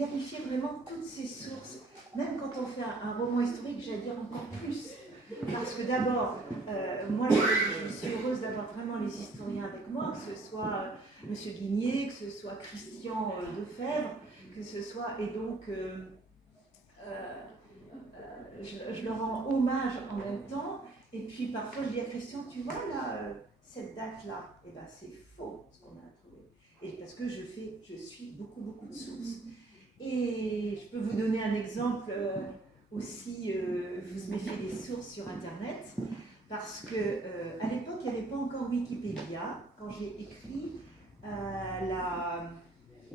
vérifier vraiment toutes ces sources. Même quand on fait un roman historique, j'allais dire encore plus. Parce que d'abord, moi je suis heureuse d'avoir vraiment les historiens avec moi, que ce soit M. Guigné, que ce soit Christian Defebvre, que ce soit. Et donc, je leur rends hommage en même temps. Et puis parfois je dis à Christian, tu vois là, cette date-là, eh ben, c'est faux ce qu'on a trouvé. Et parce que je suis beaucoup de sources. Et je peux vous donner un exemple aussi, vous méfiez des sources sur Internet, parce que à l'époque, il n'y avait pas encore Wikipédia, quand j'ai écrit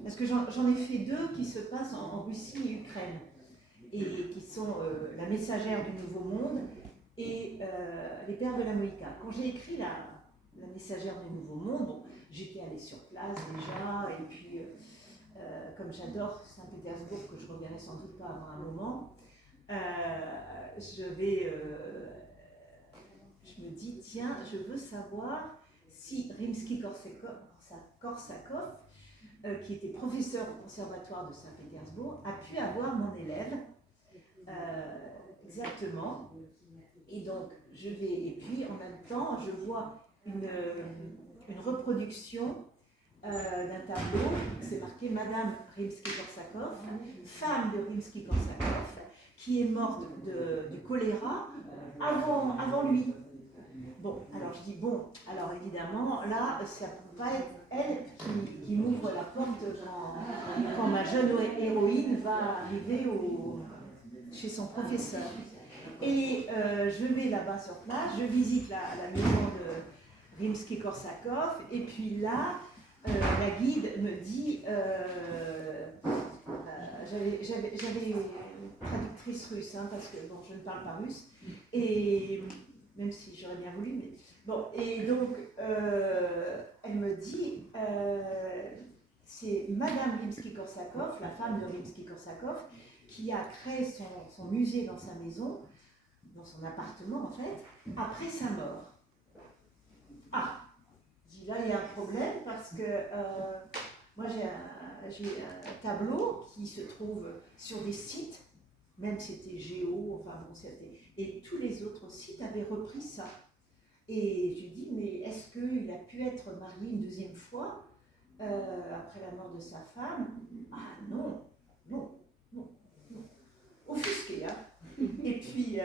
parce que j'en ai fait 2 qui se passent en Russie et Ukraine, et qui sont La Messagère du Nouveau Monde et Les Pères de la Moïka. Quand j'ai écrit la Messagère du Nouveau Monde, bon, j'étais allée sur place déjà, et puis comme j'adore Saint-Pétersbourg, que je reverrai sans doute pas avant un moment, je me dis, tiens, je veux savoir si Rimsky-Korsakov, qui était professeur au conservatoire de Saint-Pétersbourg, a pu avoir mon élève exactement. Et donc, et puis en même temps, je vois une reproduction d'un tableau, c'est marqué Madame Rimsky-Korsakov, femme de Rimsky-Korsakov, qui est morte du choléra avant lui. Bon, alors je dis bon, alors évidemment, là, ça ne peut pas être elle qui m'ouvre la porte quand ma jeune héroïne va arriver chez son professeur. Et je vais là-bas sur place, je visite la maison de Rimsky-Korsakov, et puis là, la guide me dit, j'avais une traductrice russe, hein, parce que bon, je ne parle pas russe, et même si j'aurais bien voulu, mais bon, et donc elle me dit, c'est Madame Rimsky-Korsakov, la femme de Rimsky-Korsakov, qui a créé son musée dans sa maison, dans son appartement en fait, après sa mort. Ah, là il y a un problème parce que moi j'ai un tableau qui se trouve sur des sites, même c'était Géo, enfin bon, et tous les autres sites avaient repris ça. Et je dis, mais est-ce qu'il a pu être marié une deuxième fois après la mort de sa femme? Ah non, offusqué, hein. Et puis,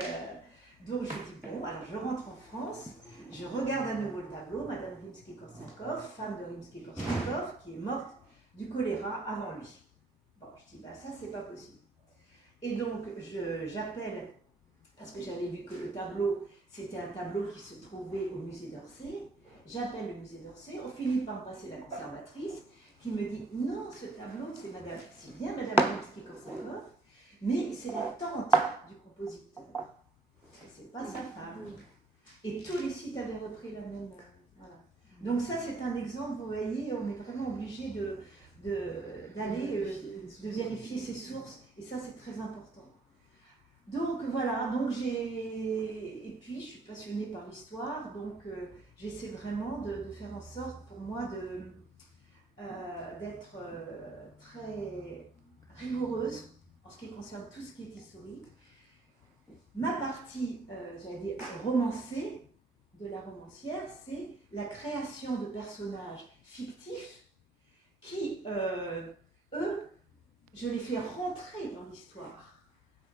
donc je dis, bon, alors je rentre en France, je regarde à nouveau le tableau, Madame Rimsky-Korsakov, femme de Rimsky-Korsakov, qui est morte du choléra avant lui. Bon, je dis, bah ça, c'est pas possible. Et donc, j'appelle, parce que j'avais vu que le tableau, c'était un tableau qui se trouvait au musée d'Orsay. J'appelle le musée d'Orsay, on finit par me passer la conservatrice, qui me dit, non, ce tableau, c'est bien Madame Rimsky-Korsakov, mais c'est la tante du compositeur. C'est pas sa femme. Et tous les sites avaient repris la même. Voilà. Donc ça, c'est un exemple, vous voyez, on est vraiment obligé d'aller vérifier ses sources, et ça, c'est très important. Donc voilà, et puis je suis passionnée par l'histoire, donc j'essaie vraiment de faire en sorte pour moi d'être très rigoureuse en ce qui concerne tout ce qui est historique. Ma partie, j'allais dire, romancée de la romancière, c'est la création de personnages fictifs qui, eux, je les fais rentrer dans l'histoire.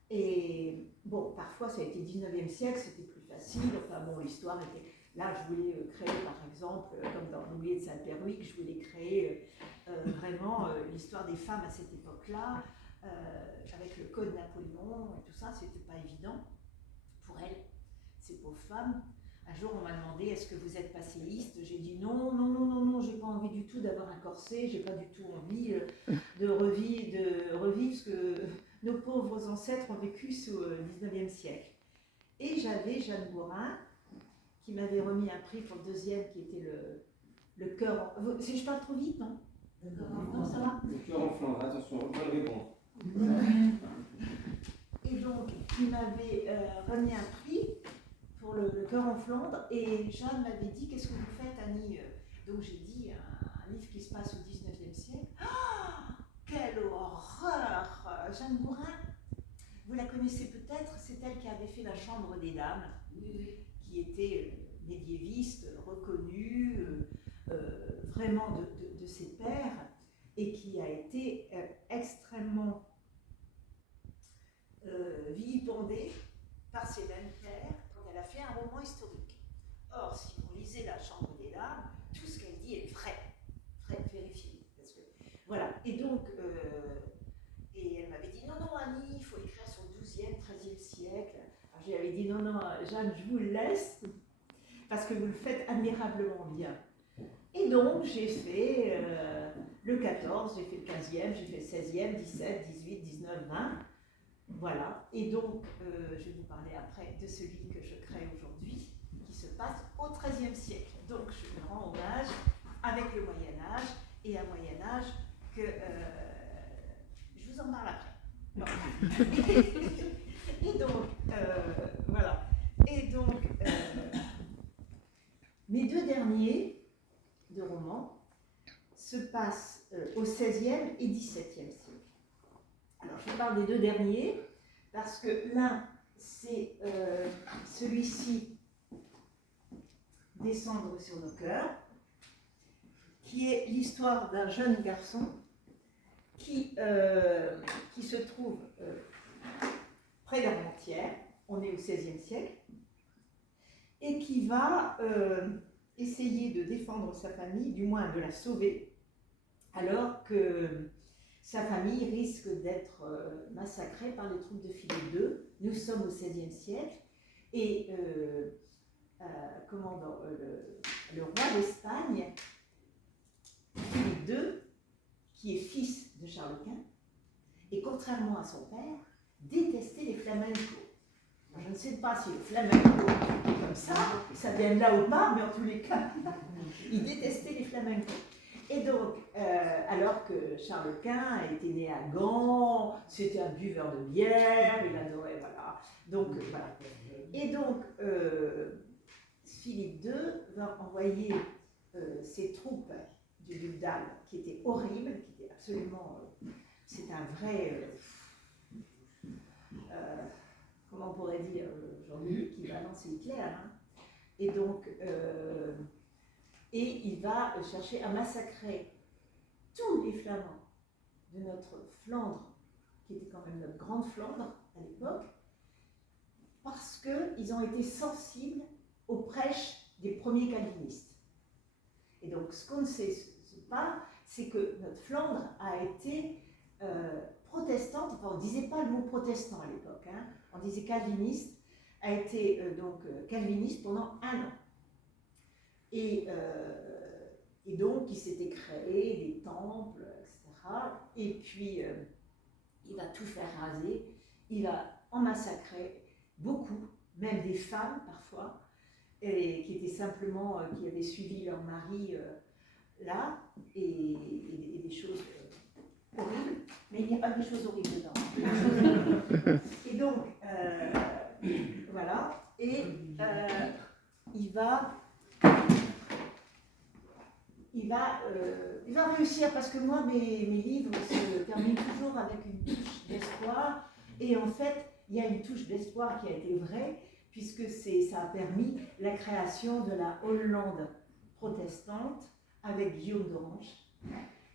Et bon, parfois ça a été 19e siècle, c'était plus facile, enfin bon, l'histoire était... Là, je voulais créer, par exemple, comme dans l'Oublié de Saint-Péruic, je voulais créer vraiment l'histoire des femmes à cette époque-là, avec le code Napoléon et tout ça, c'était pas évident pour elles, ces pauvres femmes. Un jour, on m'a demandé, est-ce que vous êtes passéiste? J'ai dit non, j'ai pas envie du tout d'avoir un corset, j'ai pas du tout envie de revivre ce que nos pauvres ancêtres ont vécu sous le 19e siècle. Et j'avais Jeanne Bourrin, qui m'avait remis un prix pour le deuxième, qui était le cœur. Si je parle trop vite, non? Non, ça va? Le cœur en Flandre, attention, bonne réponse. Et donc, il m'avait remis un prix pour le cœur en Flandre, et Jeanne m'avait dit, qu'est-ce que vous faites, Annie? Donc j'ai dit, un livre qui se passe au 19e siècle. Oh, quelle horreur! Jeanne Gourin, vous la connaissez peut-être, c'est elle qui avait fait La Chambre des Dames, qui était médiéviste, reconnue, vraiment de ses pairs, et qui a été extrêmement vilipendée par ses mêmes pairs quand elle a fait un roman historique. Or, si vous lisez La Chambre des Dames, tout ce qu'elle dit est vrai, vérifié. Parce que, voilà, et donc, et elle m'avait dit, non, Annie, il faut écrire sur le XIIe, XIIIe siècle. Alors, je lui avais dit, non, Jeanne, je vous le laisse, parce que vous le faites admirablement bien. Et donc, j'ai fait le 14, j'ai fait le 15e, j'ai fait le 16e, 17, 18, 19, 20. Voilà. Et donc, je vais vous parler après de celui que je crée aujourd'hui, qui se passe au XIIIe siècle. Donc, je me rends hommage avec le Moyen-Âge, et un Moyen-Âge que je vous en parle après. Bon. Et donc, voilà. Et donc, mes deux derniers de romans se passent au XVIe et XVIIe siècle. Alors, je vous parle des deux derniers parce que l'un, c'est celui-ci, Descendre sur nos cœurs, qui est l'histoire d'un jeune garçon qui se trouve près d'Armentières, on est au XVIe siècle, et qui va essayer de défendre sa famille, du moins de la sauver, alors que sa famille risque d'être massacrée par les troupes de Philippe II. Nous sommes au XVIe siècle, et le roi d'Espagne, Philippe II, qui est fils de Charles Quint, et contrairement à son père, détestait les flamencos. Je ne sais pas si le flamenco est comme ça vient de là ou pas, mais en tous les cas, il détestait les flamencos. Et donc, alors que Charles Quint était né à Gand, c'était un buveur de bière, il adorait, voilà. Donc, voilà. Et donc, Philippe II va envoyer ses troupes du duc d'Albe, qui étaient horribles, qui étaient absolument... c'est un vrai... comment on pourrait dire aujourd'hui, l'équivalent c'est Hitler. Hein. Et donc, et il va chercher à massacrer tous les Flamands de notre Flandre, qui était quand même notre grande Flandre à l'époque, parce qu'ils ont été sensibles aux prêches des premiers calvinistes. Et donc, ce qu'on ne sait pas, c'est que notre Flandre a été protestante, enfin on ne disait pas le mot protestant à l'époque, hein, on disait calviniste, a été calviniste pendant 1 an. Et donc il s'était créé des temples, etc. Et puis il va tout faire raser, il va en massacrer beaucoup, même des femmes parfois, et qui étaient simplement, qui avaient suivi leur mari là, et des choses horribles, mais il n'y a pas des choses horribles dedans. Et donc, voilà, et il va réussir, parce que moi, mes livres se terminent toujours avec une touche d'espoir, et en fait, il y a une touche d'espoir qui a été vraie, puisque ça a permis la création de la Hollande protestante avec Guillaume d'Orange,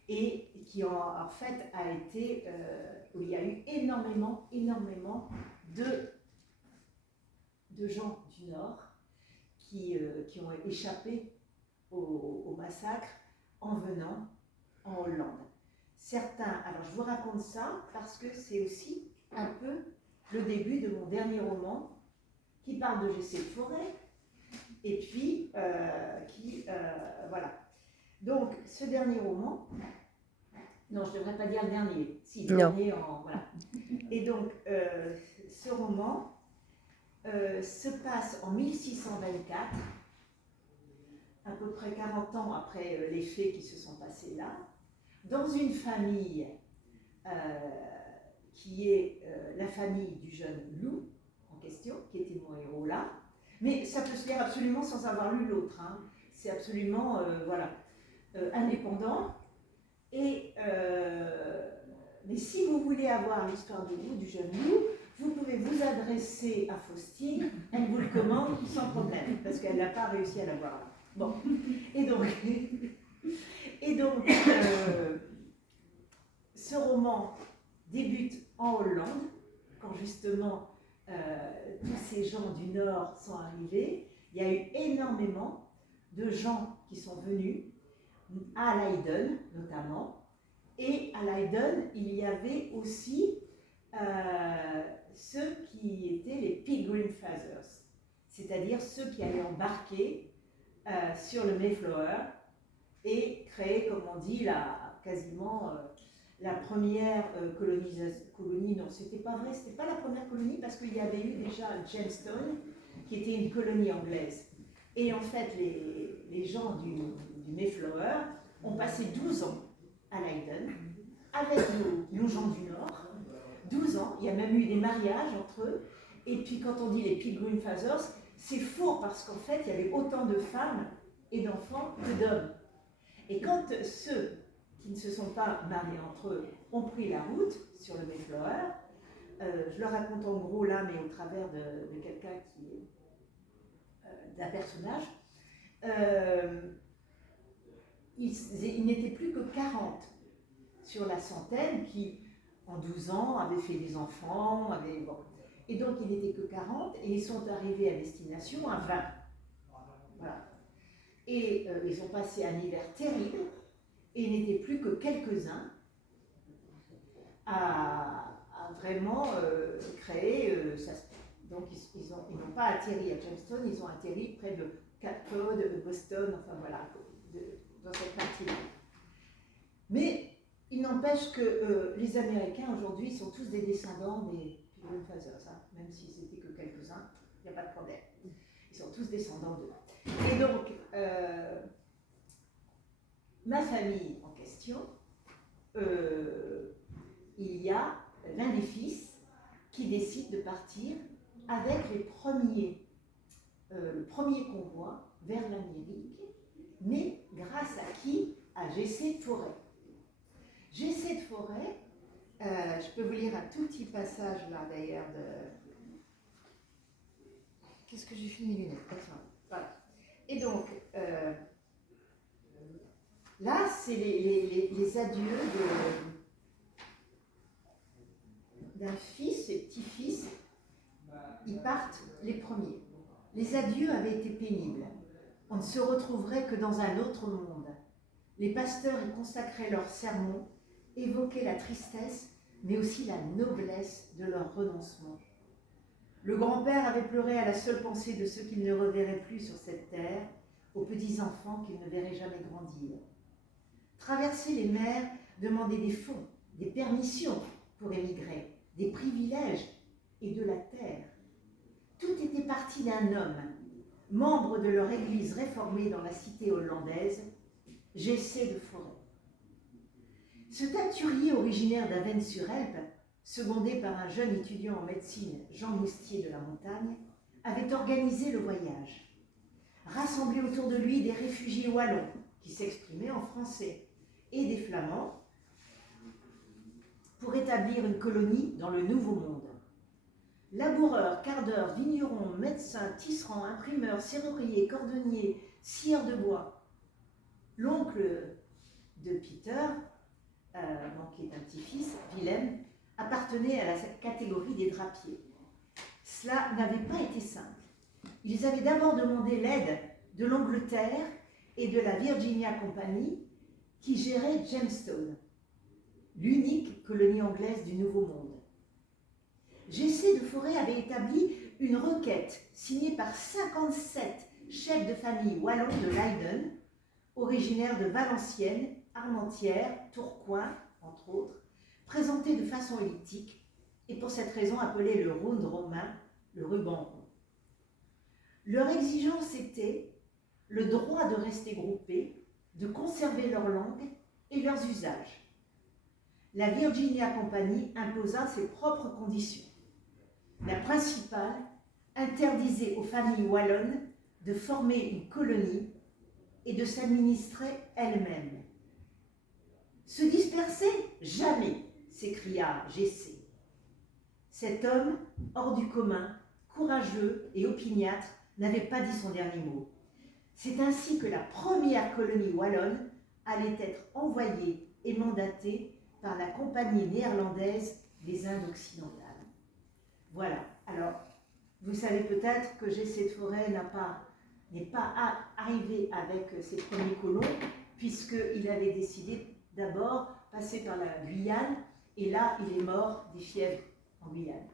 et qui en fait a été, où il y a eu énormément de gens du Nord qui ont échappé au massacre en venant en Hollande. Certains, alors je vous raconte ça parce que c'est aussi un peu le début de mon dernier roman qui parle de Gessé de Forêt et puis voilà. Donc ce dernier roman, non je ne devrais pas dire le dernier, si le dernier voilà. Et donc ce roman se passe en 1624, à peu près 40 ans après les faits qui se sont passés là, dans une famille qui est la famille du jeune loup en question, qui était mon héros là, mais ça peut se lire absolument sans avoir lu l'autre, hein. C'est absolument indépendant, et mais si vous voulez avoir l'histoire du loup, du jeune loup, vous pouvez vous adresser à Faustine, elle vous le commande sans problème, parce qu'elle n'a pas réussi à l'avoir là. Bon, et donc ce roman débute en Hollande, quand justement tous ces gens du Nord sont arrivés. Il y a eu énormément de gens qui sont venus, à Leiden notamment, et à Leiden, il y avait aussi ceux qui étaient les Pilgrim Fathers, c'est-à-dire ceux qui allaient embarquer sur le Mayflower et créer, comme on dit, quasiment la première colonie. Non, c'était pas vrai, c'était pas la première colonie parce qu'il y avait eu déjà Jamestown qui était une colonie anglaise. Et en fait, les gens du Mayflower ont passé 12 ans à Leiden avec nos gens du Nord. 12 ans, il y a même eu des mariages entre eux. Et puis quand on dit les Pilgrim Fathers, c'est faux parce qu'en fait, il y avait autant de femmes et d'enfants que d'hommes. Et quand ceux qui ne se sont pas mariés entre eux ont pris la route sur le Mayflower, je le raconte en gros là, mais au travers de quelqu'un qui est d'un personnage, il n'était plus que 40 sur la centaine qui, en 12 ans, avaient fait des enfants, bon. Et donc il n'était que 40 et ils sont arrivés à destination à 20. Voilà. Et ils ont passé un hiver terrible et il n'était plus que quelques-uns à vraiment créer ça. Donc ils n'ont pas atterri à Jamestown, ils ont atterri près de Cape Cod, de Boston, enfin voilà, dans cette partie-là. Mais il n'empêche que les Américains aujourd'hui sont tous des descendants des Pilgrim Fathers, hein, même s'ils n'étaient que quelques-uns, il n'y a pas de problème. Ils sont tous descendants d'eux. Et donc, ma famille en question, il y a l'un des fils qui décide de partir avec le premier convoi vers l'Amérique, mais grâce à qui? À G.C. Forret. G.C. Forret, je peux vous lire un tout petit passage là d'ailleurs de... Qu'est-ce que j'ai fait de mes lunettes? Voilà. Et donc, là, c'est les adieux d'un fils et petit-fils. Ils partent les premiers. Les adieux avaient été pénibles. On ne se retrouverait que dans un autre monde. Les pasteurs y consacraient leurs sermons, évoquaient la tristesse, mais aussi la noblesse de leur renoncement. Le grand-père avait pleuré à la seule pensée de ceux qu'il ne reverrait plus sur cette terre, aux petits-enfants qu'il ne verrait jamais grandir. Traverser les mers demandait des fonds, des permissions pour émigrer, des privilèges et de la terre. Tout était parti d'un homme, membre de leur église réformée dans la cité hollandaise, G.C. de Forret. Ce teinturier originaire d'Avesnes-sur-Helpe, secondé par un jeune étudiant en médecine, Jean Moustier de la Montagne, avait organisé le voyage. Rassemblé autour de lui des réfugiés wallons qui s'exprimaient en français et des flamands pour établir une colonie dans le Nouveau Monde. Laboureurs, cardeurs, vignerons, médecins, tisserands, imprimeurs, serruriers, cordonniers, scieurs de bois. L'oncle de Peter, donc qui est un petit-fils, Willem, appartenait à la catégorie des drapiers. Cela n'avait pas été simple. Ils avaient d'abord demandé l'aide de l'Angleterre et de la Virginia Company qui gérait Jamestown, l'unique colonie anglaise du Nouveau Monde. G.C. de Forret avait établi une requête signée par 57 chefs de famille wallons de Leiden, originaires de Valenciennes, Armentières, Tourcoing, entre autres, présentés de façon elliptique et pour cette raison appelés le round romain, le ruban rond. Leur exigence était le droit de rester groupés, de conserver leur langue et leurs usages. La Virginia Company imposa ses propres conditions. La principale interdisait aux familles wallonnes de former une colonie et de s'administrer elles-mêmes. Se disperser? Jamais, s'écria Gessé. Cet homme, hors du commun, courageux et opiniâtre, n'avait pas dit son dernier mot. C'est ainsi que la première colonie wallonne allait être envoyée et mandatée par la compagnie néerlandaise des Indes occidentales. Voilà. Alors, vous savez peut-être que Gessé de Forêt n'est pas arrivé avec ses premiers colons, puisqu'il avait décidé d'abord passer par la Guyane, et là, il est mort des fièvres en Guyane.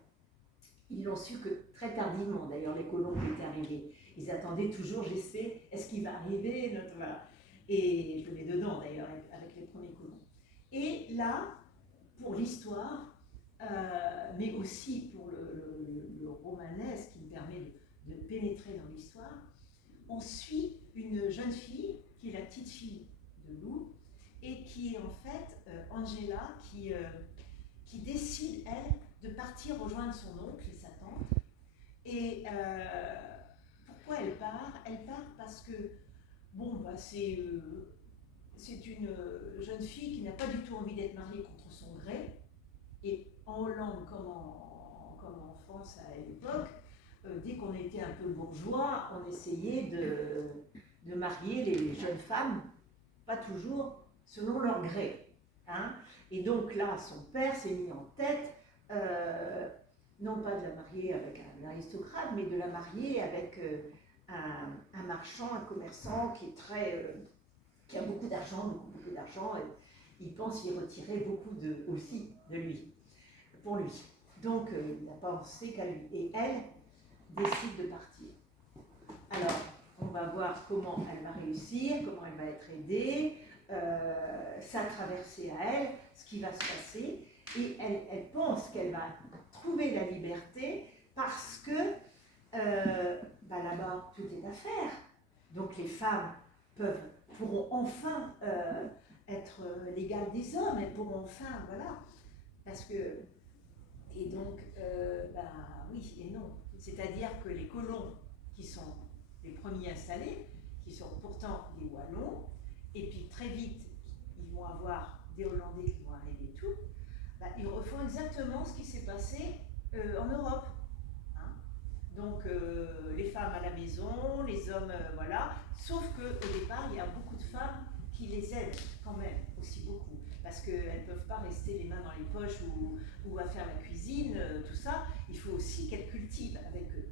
Ils l'ont su que très tardivement, d'ailleurs, les colons qui étaient arrivés. Ils attendaient toujours Gessé, est-ce qu'il va arriver? Voilà. Et je le mets dedans, d'ailleurs, avec les premiers colons. Et là, pour l'histoire, mais aussi pour le romanesque qui me permet de pénétrer dans l'histoire, on suit une jeune fille qui est la petite fille de Lou et qui est en fait Angela qui décide, elle, de partir rejoindre son oncle et sa tante. Et pourquoi elle part? Elle part parce que, bon, bah, c'est une jeune fille qui n'a pas du tout envie d'être mariée contre son gré. Et en Hollande, comme en France à l'époque, dès qu'on était un peu bourgeois, on essayait de marier les jeunes femmes, pas toujours selon leur gré. Hein. Et donc là, son père s'est mis en tête, non pas de la marier avec un aristocrate, mais de la marier avec un marchand, un commerçant qui a beaucoup d'argent, beaucoup d'argent. Il pense y retirer beaucoup aussi de lui, pour lui. Donc il n'a pas pensé qu'à lui. Et elle décide de partir. Alors, on va voir comment elle va réussir, comment elle va être aidée, sa traversée à elle, ce qui va se passer. Et elle pense qu'elle va trouver la liberté parce que là-bas, tout est à faire. Donc les femmes pourront enfin être l'égale des hommes, elles pourront enfin, voilà. Parce que, et donc, oui et non. C'est-à-dire que les colons qui sont les premiers installés, qui sont pourtant des Wallons, et puis très vite, ils vont avoir des Hollandais qui vont arriver et tout, ils refont exactement ce qui s'est passé en Europe. Hein. Donc, les femmes à la maison, les hommes, voilà. Sauf qu'au départ, il y a beaucoup de femmes qui les aident quand même, aussi beaucoup. Parce qu'elles ne peuvent pas rester les mains dans les poches ou à faire la cuisine, tout ça. Il faut aussi qu'elles cultivent avec eux.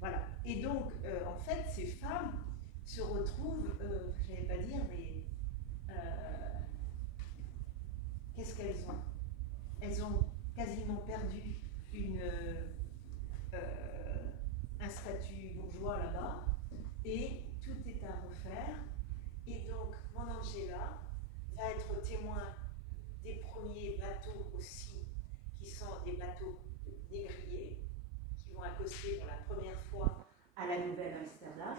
Voilà. Et donc, en fait, ces femmes se retrouvent, je n'allais pas dire, mais qu'est-ce qu'elles ont? Elles ont quasiment perdu un statut bourgeois là-bas, et tout est à refaire. Et donc, mon Angela va être témoin des premiers bateaux aussi, qui sont des bateaux négriers, qui vont accoster pour la première fois à la Nouvelle-Amsterdam.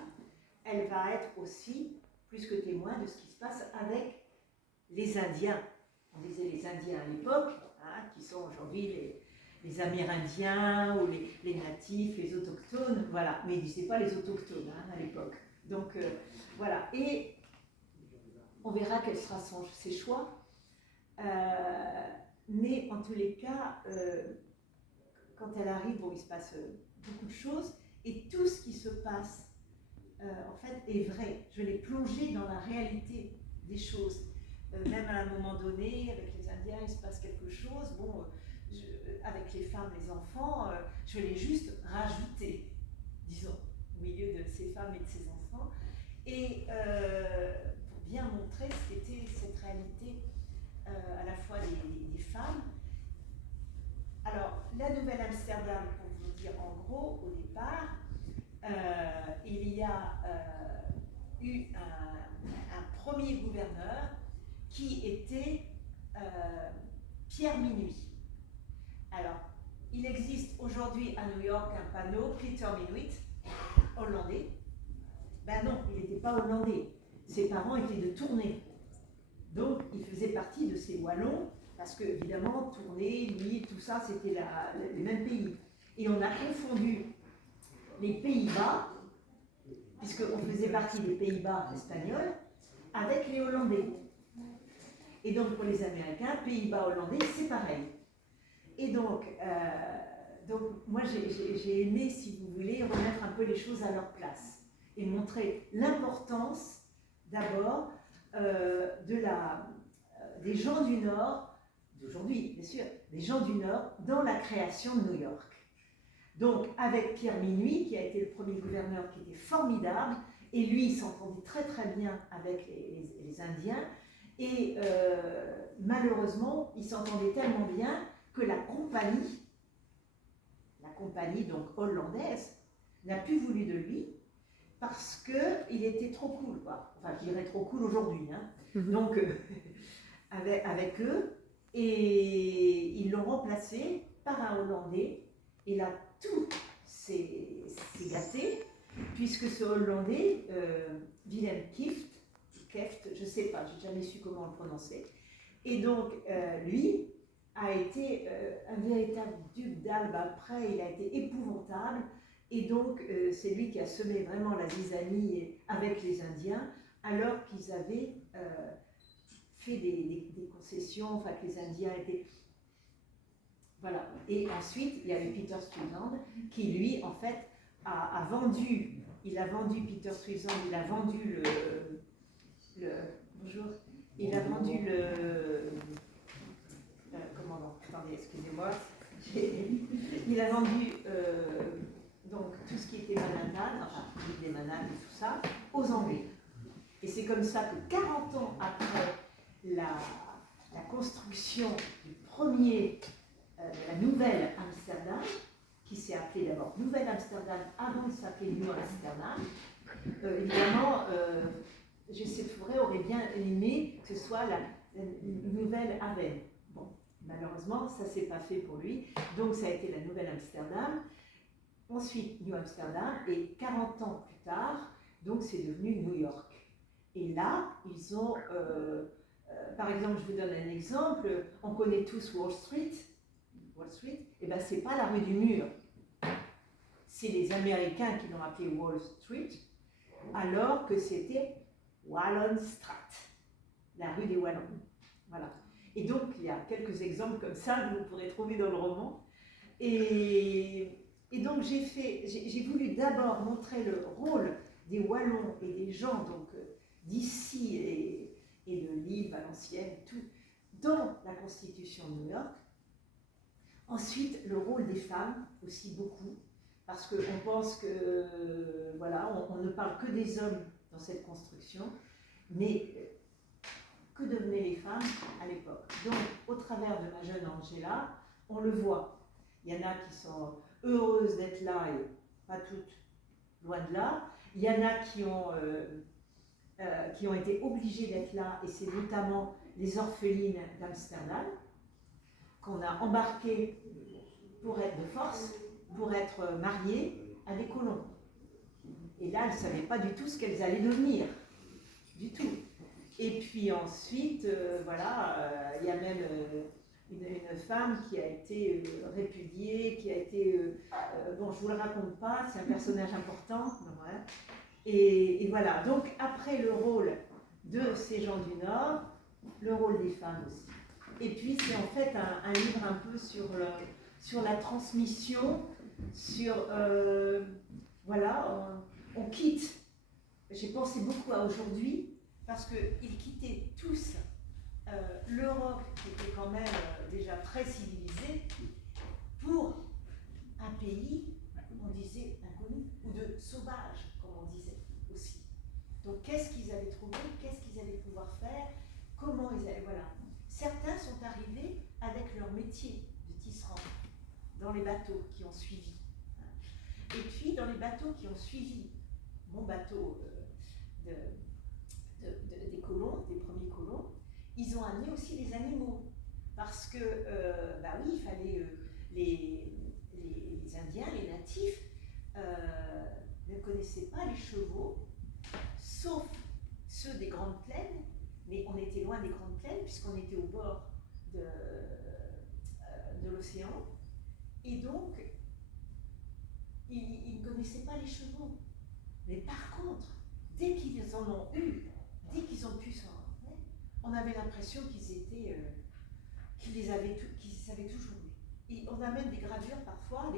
Elle va être aussi plus que témoin de ce qui se passe avec les Indiens. On disait les Indiens à l'époque, hein, qui sont aujourd'hui les Amérindiens ou les natifs, les autochtones, voilà. Mais ils ne disaient pas les autochtones hein, à l'époque. Donc voilà. Et on verra quel sera ses choix. Mais en tous les cas, quand elle arrive, bon, il se passe beaucoup de choses. Et tout ce qui se passe, en fait, est vrai. Je l'ai plongé dans la réalité des choses. Même à un moment donné, avec les Indiens, il se passe quelque chose. Bon, avec les femmes, les enfants, je l'ai juste rajouté, disons, au milieu de ces femmes et de ces enfants. Et pour bien montrer ce qu'était cette réalité à la fois des femmes. Alors, la Nouvelle-Amsterdam, pour vous dire en gros, au départ, il y a eu un premier gouverneur qui était Pierre Minuit. Alors, il existe aujourd'hui à New York un panneau Peter Minuit, hollandais. Ben non, il n'était pas hollandais. Ses parents étaient de Tournai. Donc, il faisait partie de ces Wallons, parce que, évidemment, Tournai, lui, tout ça, c'était les mêmes pays. Et on a confondu les Pays-Bas, puisqu'on faisait partie des Pays-Bas espagnols, avec les Hollandais. Et donc pour les Américains, Pays-Bas hollandais, c'est pareil. Et donc moi j'ai aimé, si vous voulez, remettre un peu les choses à leur place et montrer l'importance d'abord des gens du Nord, d'aujourd'hui bien sûr, des gens du Nord dans la création de New York. Donc avec Pierre Minuit, qui a été le premier gouverneur, qui était formidable, et lui il s'entendait très très bien avec les Indiens, et malheureusement il s'entendait tellement bien que la compagnie donc hollandaise, n'a plus voulu de lui parce qu'il était trop cool, quoi. Enfin, je dirais trop cool aujourd'hui, hein. Donc, avec eux, et ils l'ont remplacé par un Hollandais, et là, tout s'est gâté, puisque ce Hollandais, Willem Kieft, je ne sais pas, j'ai jamais su comment le prononcer, et donc, lui, a été un véritable duc d'Albe. Après, il a été épouvantable, et donc c'est lui qui a semé vraiment la zizanie avec les Indiens, alors qu'ils avaient fait des concessions, enfin que les Indiens étaient... Voilà. Et ensuite, il y a eu Peter Stuyvesant, qui lui, en fait, a vendu, il a vendu Peter Stuyvesant, il a vendu bonjour, il a vendu attendez, excusez-moi. Il a vendu donc tout ce qui était Manhattan, enfin l'île des Manhattan et tout ça, aux Anglais. Et c'est comme ça que 40 ans après la construction du premier, de la nouvelle Amsterdam, qui s'est appelée d'abord Nouvelle Amsterdam avant de s'appeler New Amsterdam, évidemment, G.C. Fauré aurait bien aimé que ce soit la nouvelle Haven. Bon, malheureusement, ça ne s'est pas fait pour lui, donc ça a été la Nouvelle Amsterdam, ensuite New Amsterdam, et 40 ans plus tard, donc c'est devenu New York. Et là, ils ont, par exemple, je vous donne un exemple, on connaît tous Wall Street, et bien c'est pas la rue du Mur, c'est les Américains qui l'ont appelé Wall Street, alors que c'était Wallon Street, la rue des Wallons. Voilà. Et donc, il y a quelques exemples comme ça que vous pourrez trouver dans le roman. Et donc, j'ai voulu d'abord montrer le rôle des Wallons et des gens donc d'ici et de l'île Valenciennes, tout, dans la Constitution de New York. Ensuite, le rôle des femmes, aussi beaucoup, parce qu'on pense que, voilà, on ne parle que des hommes dans cette construction, mais que devenaient les femmes à l'époque. Donc, au travers de ma jeune Angela, on le voit. Il y en a qui sont heureuses d'être là, et pas toutes, loin de là. Il y en a qui ont été obligées d'être là, et c'est notamment les orphelines d'Amsterdam, qu'on a embarquées pour être de force, pour être mariées à des colons. Et là, elles ne savaient pas du tout ce qu'elles allaient devenir, du tout. Et puis ensuite, voilà, il y a même une femme qui a été répudiée, qui a été... bon, je ne vous le raconte pas, c'est un personnage important. Ouais. Et voilà, donc après le rôle de ces gens du Nord, le rôle des femmes aussi. Et puis c'est en fait un livre un peu sur la transmission, sur... voilà, on quitte. J'ai pensé beaucoup à aujourd'hui, parce qu'ils quittaient tous l'Europe, qui était quand même déjà très civilisée, pour un pays, on disait, inconnu, ou de sauvage, comme on disait aussi. Donc qu'est-ce qu'ils allaient trouver, qu'est-ce qu'ils allaient pouvoir faire, comment ils allaient... Voilà. Certains sont arrivés avec leur métier de tisserand, dans les bateaux qui ont suivi. Et puis, dans les bateaux qui ont suivi mon bateau des colons, des premiers colons, ils ont amené aussi les animaux. Parce que, bah oui, il fallait... les Indiens, les natifs, ne connaissaient pas les chevaux, sauf ceux des grandes plaines, mais on était loin des grandes plaines, puisqu'on était au bord de l'océan. Et donc, ils ne connaissaient pas les chevaux. Mais par contre, dès qu'ils en ont eu, dès qu'ils ont pu s'en... on avait l'impression qu'ils savaient toujours lu. Et on a même des gravures parfois,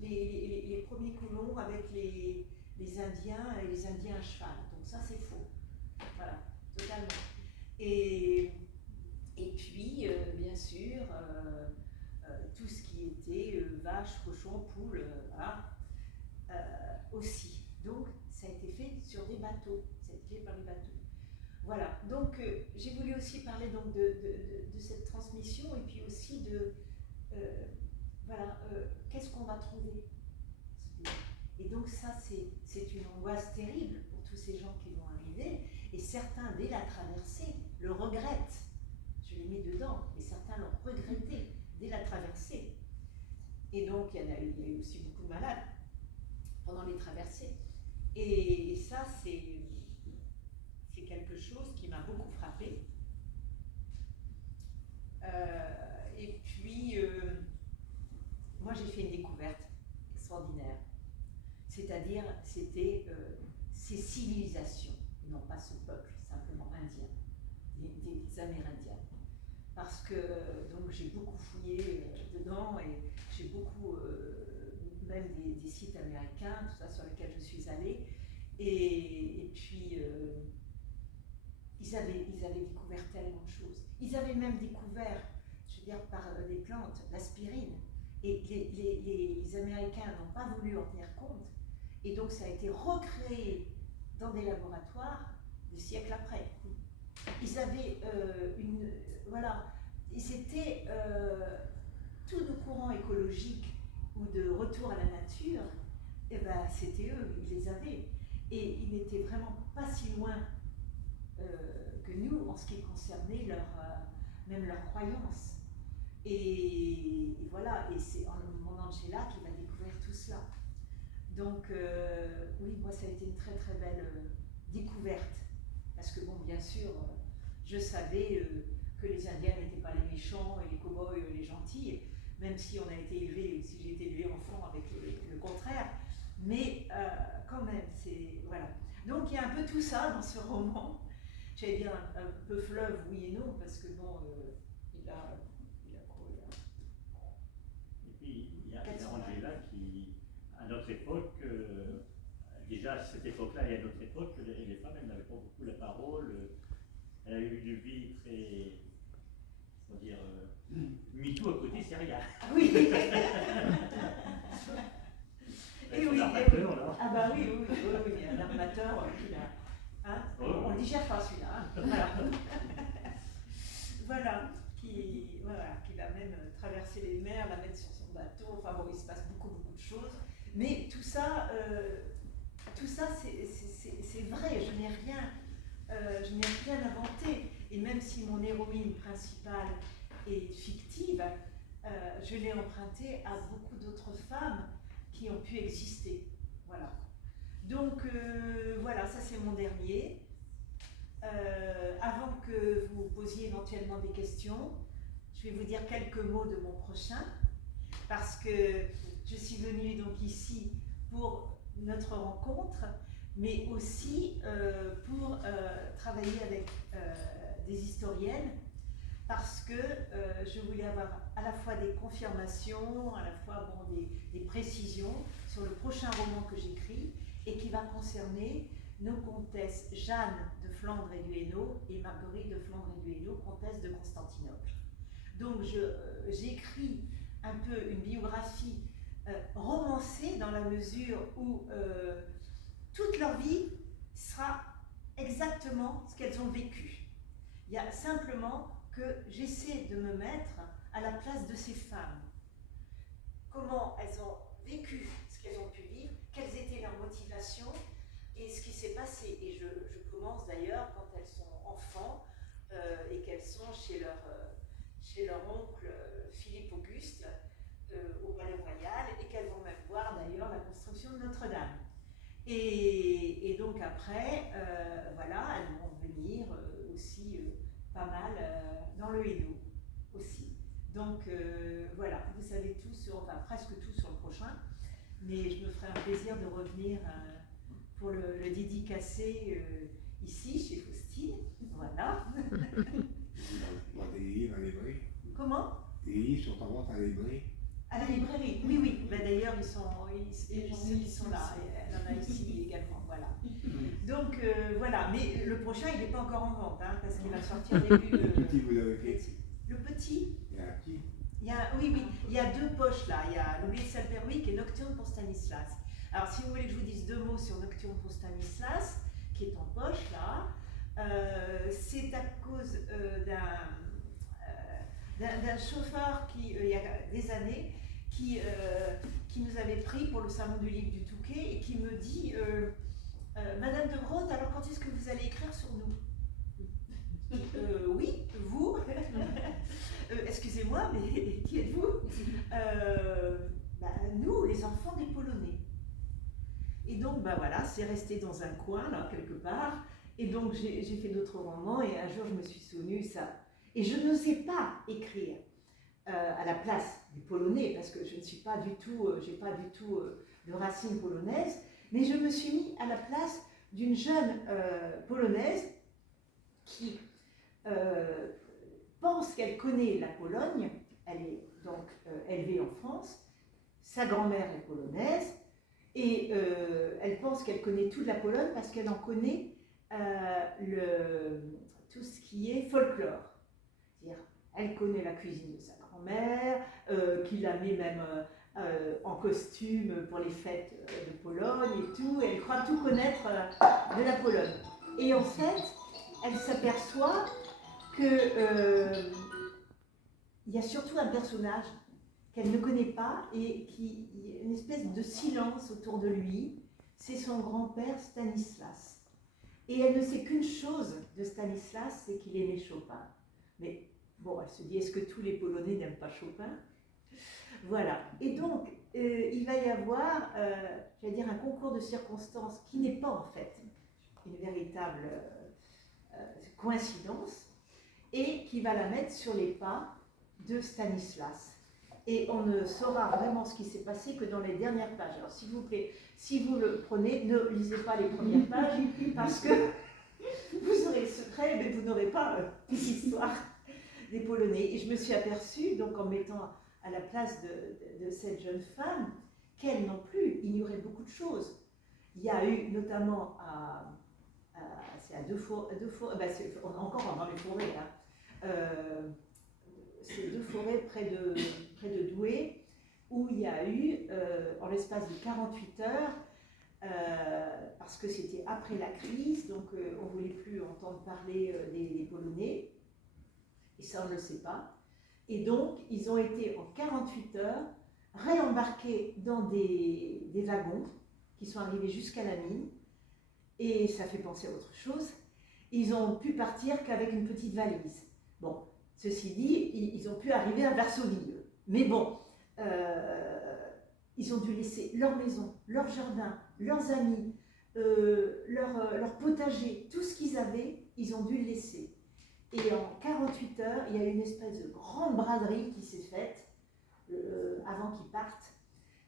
les premiers colons avec les Indiens et les Indiens à cheval. Donc ça c'est faux. Voilà, totalement. Et puis, bien sûr, tout ce qui était vaches, cochons, poules, voilà, aussi. Donc, ça a été fait sur des bateaux, ça a été fait par les bateaux. Voilà, donc j'ai voulu aussi parler donc, de cette transmission et puis aussi de, qu'est-ce qu'on va trouver. Et donc ça, c'est une angoisse terrible pour tous ces gens qui vont arriver, et certains, dès la traversée, le regrettent. Je l'ai mis dedans, et certains l'ont regretté dès la traversée. Et donc, il y a eu aussi beaucoup de malades pendant les traversées. Et ça, c'est quelque chose qui m'a beaucoup frappée. Et puis, moi, j'ai fait une découverte extraordinaire. C'est-à-dire, c'était ces civilisations, et non pas ce peuple, simplement indien, des Amérindiens. Parce que donc j'ai beaucoup fouillé dedans et j'ai beaucoup, même des sites américains, tout ça sur lesquels je suis allée. Et puis, ils avaient découvert tellement de choses. Ils avaient même découvert, je veux dire, par des plantes, l'aspirine. Et les Américains n'ont pas voulu en tenir compte. Et donc ça a été recréé dans des laboratoires des siècles après. Ils avaient c'était tous nos courants écologiques ou de retour à la nature, et ben c'était eux, ils les avaient. Et ils n'étaient vraiment pas si loin que nous en ce qui concernait même leurs croyances. Et voilà, et c'est mon Angela qui va découvrir tout cela. Donc oui, moi ça a été une très très belle découverte. Parce que bon, bien sûr, je savais que les Indiens n'étaient pas les méchants et les cow-boys les gentils, même si on a été élevé, si j'ai été élevée enfant avec le contraire. Mais quand même, c'est voilà. Donc il y a un peu tout ça dans ce roman. J'allais dire un peu fleuve, oui et non, parce que bon, il a quoi là. Et puis il y a Angela qui, à notre époque, déjà à cette époque-là et à notre époque, les femmes, elles n'avaient pas beaucoup la parole. Elle a eu une vie très, comment dire, MeToo à côté, c'est rien. Oui. Et oui, ah bah oui, il y a un armateur qui l'a. Hein, on ne le digère pas celui-là. Hein. Voilà, qui va même traverser les mers, la mettre sur son bateau. Enfin bon, il se passe beaucoup de choses. Mais tout ça c'est vrai. Je n'ai rien inventé. Et même si mon héroïne principale est fictive, je l'ai empruntée à beaucoup d'autres femmes qui ont pu exister. Voilà. Donc voilà, ça c'est mon dernier. Avant que vous posiez éventuellement des questions, je vais vous dire quelques mots de mon prochain, parce que je suis venue donc ici pour notre rencontre, mais aussi pour travailler avec des historiennes, parce que je voulais avoir à la fois des confirmations, à la fois des précisions sur le prochain roman que j'écris et qui va concerner nos comtesses Jeanne de Flandre et du Hainaut et Marguerite de Flandre et du Hainaut, comtesse de Constantinople. Donc j'écris un peu une biographie romancée dans la mesure où toute leur vie sera exactement ce qu'elles ont vécu. Il y a simplement que j'essaie de me mettre à la place de ces femmes. Comment elles ont vécu ce qu'elles ont pu vivre, quelles étaient leurs motivations et ce qui s'est passé. Et je commence d'ailleurs quand elles sont enfants et qu'elles sont chez leur oncle Philippe Auguste au Palais Royal et qu'elles vont même voir d'ailleurs la construction de Notre-Dame. Et donc après, voilà, elles vont venir aussi pas mal dans le Hainaut aussi. Donc voilà, vous savez tout enfin presque tout sur le prochain, mais je me ferai un plaisir de revenir pour le dédicacer ici chez Faustine. Voilà. Dans des livres en hébreu. Comment? Les livres sont en vente en hébreu. À la librairie, oui, oui. Ben, d'ailleurs, ils sont là. Elle en a ici également, voilà. Donc, voilà. Mais le prochain, il n'est pas encore en vente, hein, parce qu'il va sortir début... Le petit, vous l'avez fait. Le petit? Il y a un petit. Oui, oui. Il y a deux poches, là. Il y a l'Oublié de Saint-Perwick et Nocturne pour Stanislas. Alors, si vous voulez que je vous dise deux mots sur Nocturne pour Stanislas, qui est en poche, là, c'est à cause d'un chauffeur qui, il y a des années, qui nous avait pris pour le salon du livre du Touquet et qui me dit Madame de Grotte, alors quand est-ce que vous allez écrire sur nous? Oui, vous excusez-moi, mais qui êtes-vous? Nous, les enfants des Polonais. Et donc, voilà, c'est resté dans un coin, là, quelque part. Et donc, j'ai fait d'autres romans et un jour, je me suis souvenue ça. Et je n'osais pas écrire à la place des Polonais, parce que je ne suis pas du tout, j'ai pas du tout de racines polonaises, mais je me suis mis à la place d'une jeune Polonaise qui pense qu'elle connaît la Pologne. Elle est donc élevée en France, sa grand-mère est polonaise, et elle pense qu'elle connaît toute la Pologne parce qu'elle en connaît tout ce qui est folklore. C'est-à-dire, elle connaît la cuisine de sa grand-mère, qui la met même en costume pour les fêtes de Pologne et tout. Elle croit tout connaître de la Pologne. Et en fait, elle s'aperçoit que il y a surtout un personnage qu'elle ne connaît pas et qui y a une espèce de silence autour de lui. C'est son grand-père Stanislas. Et elle ne sait qu'une chose de Stanislas, c'est qu'il aimait Chopin. Mais bon, elle se dit, est-ce que tous les Polonais n'aiment pas Chopin? Voilà. Et donc, il va y avoir, j'allais dire, un concours de circonstances qui n'est pas en fait une véritable coïncidence et qui va la mettre sur les pas de Stanislas. Et on ne saura vraiment ce qui s'est passé que dans les dernières pages. Alors, s'il vous plaît, si vous le prenez, ne lisez pas les premières pages parce que vous aurez le secret, mais vous n'aurez pas l'histoire des Polonais. Et je me suis aperçue, donc en mettant à la place de cette jeune femme, qu'elle non plus ignorait beaucoup de choses. Il y a eu notamment c'est à encore dans les forêts, hein, c'est deux forêts près de Douai, où il y a eu, en l'espace de 48 heures, parce que c'était après la crise, donc on ne voulait plus entendre parler des Polonais, et ça on ne le sait pas. Et donc ils ont été en 48 heures réembarqués dans des wagons qui sont arrivés jusqu'à la mine, et ça fait penser à autre chose. Ils ont pu partir qu'avec une petite valise. Bon, ceci dit, ils ont pu arriver à Varsovie, mais bon, ils ont dû laisser leur maison, leur jardin, leurs amis, leur potager, tout ce qu'ils avaient, ils ont dû le laisser. Et en 48 heures, il y a eu une espèce de grande braderie qui s'est faite avant qu'ils partent,